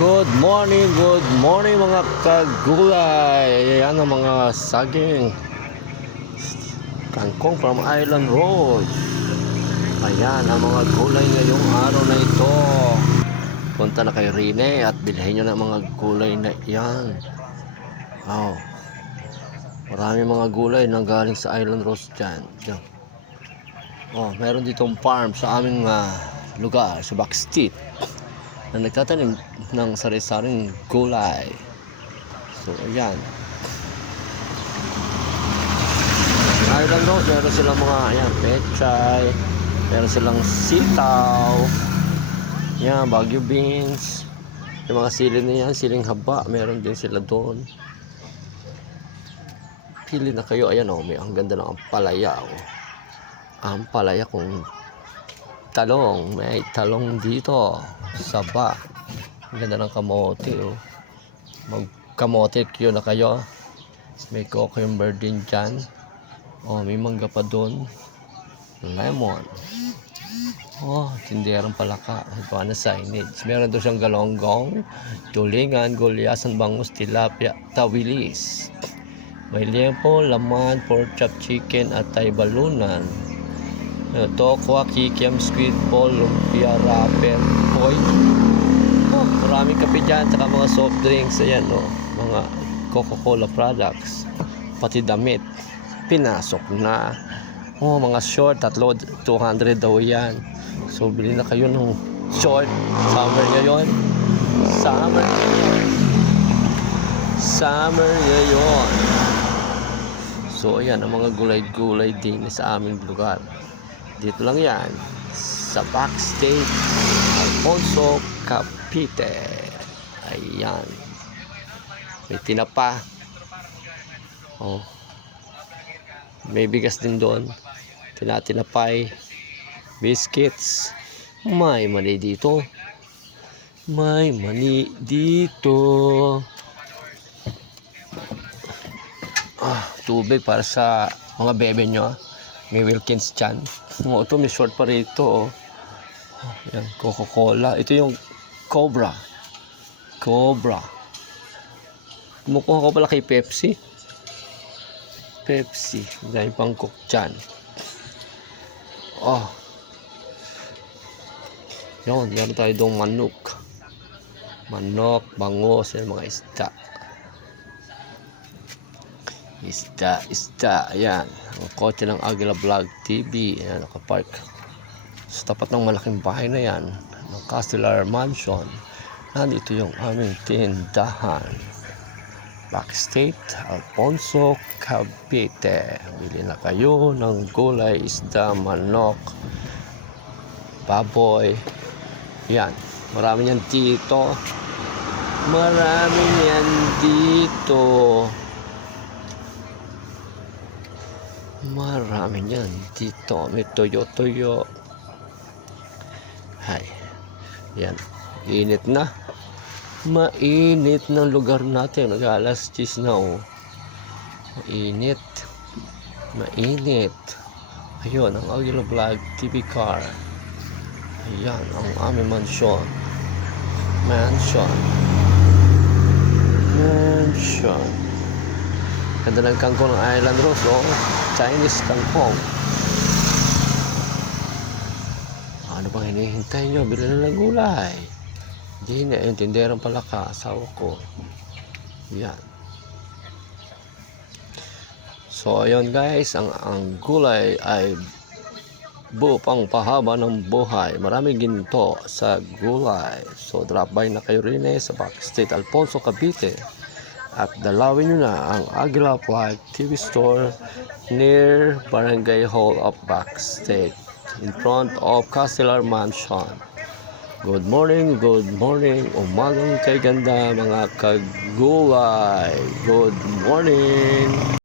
Good morning mga kagulay. Ayan ang mga saging kangkong from Island Road. Ayan ang mga gulay ngayong araw na ito. Punta na kay Rene at bilhin nyo na mga gulay na yan. Oh, marami mga gulay na galing sa Island Road dyan. Oh, meron ditong farm sa aming lugar sa Backstreet na nagtatanim ng sari-saring gulay. So ayan, Island Road, meron silang mga ayan, pechay, meron silang sitaw, yan, Baguio beans, yung mga sili na yan, siling haba, meron din sila doon. Pili na kayo. Ayan oh, may ang ganda ng ampalaya oh. Ampalaya kung talong, may talong dito, saba, ang ganda ng kamote oh. Magkamote yun na kayo. May cucumber din dyan. Oh, may mangga pa doon. Lemon. Oh, tinderang palaka. Ito na signage. Meron doon siyang galonggong, tulingan, gulyasan, bangus, tilapia, tawilis. May liempo, laman, pork chop, chicken, at taybalunan. Tokwa, kikiam, squid ball, lumpia, wrapper, koy. Oh, maraming kape dyan, saka mga soft drinks. Ayan, oh, mga Coca-Cola products. Pati damit. Pinasok na. Oh, mga short, tatlo, 200 daw yan. So, bili na kayo ng short. Summer ngayon. Summer ngayon. Summer ngayon. So, ayan, ang mga gulay-gulay din sa aming lugar. Dito lang yan, sa Backstreet, Alfonso, Cavite. Ayan. May tinapa. Oh. May bigas din doon. Tinatinapay. Biscuits. May mani dito. May mani dito. Tubig para sa mga bebe nyo. May Wilkins dyan. Oh, ito may short pa rito. Oh. Yan, Coca-Cola. Ito yung Cobra. Cobra. Kumukuha ko pala kay Pepsi. Pepsi. Dahil pang cook dyan. Oh. Yun, meron tayo doong manok. Manok, bangus, yan mga isda. Isda. Ayan. Ang kotse ng Agila Vlog TV. Ayan, nakapark sa tapat ng malaking bahay na yan. Ng Castellar Mansion. Nandito yung aming tindahan. Backstreet, Alfonso, Cavite. Bili na kayo ng gulay, isda, manok, baboy. Yan. Marami yan dito. Marami yan dito. Marami yan dito. May toyo. Hay. Yan. Init na. Mainit ng lugar natin. Mag-alas 10 na oh. Mainit. Ayun, ang Agila Vlog TV car. Ayan, ang aming mansion. Ganda ng kangkong ng Island Road, oh. Chinese kangkong. Ano bang hinihintay nyo? Bili na ng gulay. Hindi na, yung tinderang palaka, asawa ko. Yan. So, ayun guys, ang gulay ay pang pahaba ng buhay. Maraming ginto sa gulay. So, drop by na kayo rin sa Backstreet, Alfonso, Cavite. At dalawin nyo na ang Agila Vlog TV store near Barangay Hall of Backstreet in front of Castellar Mansion. Good morning. Umagang kay ganda mga kagulay. Good morning.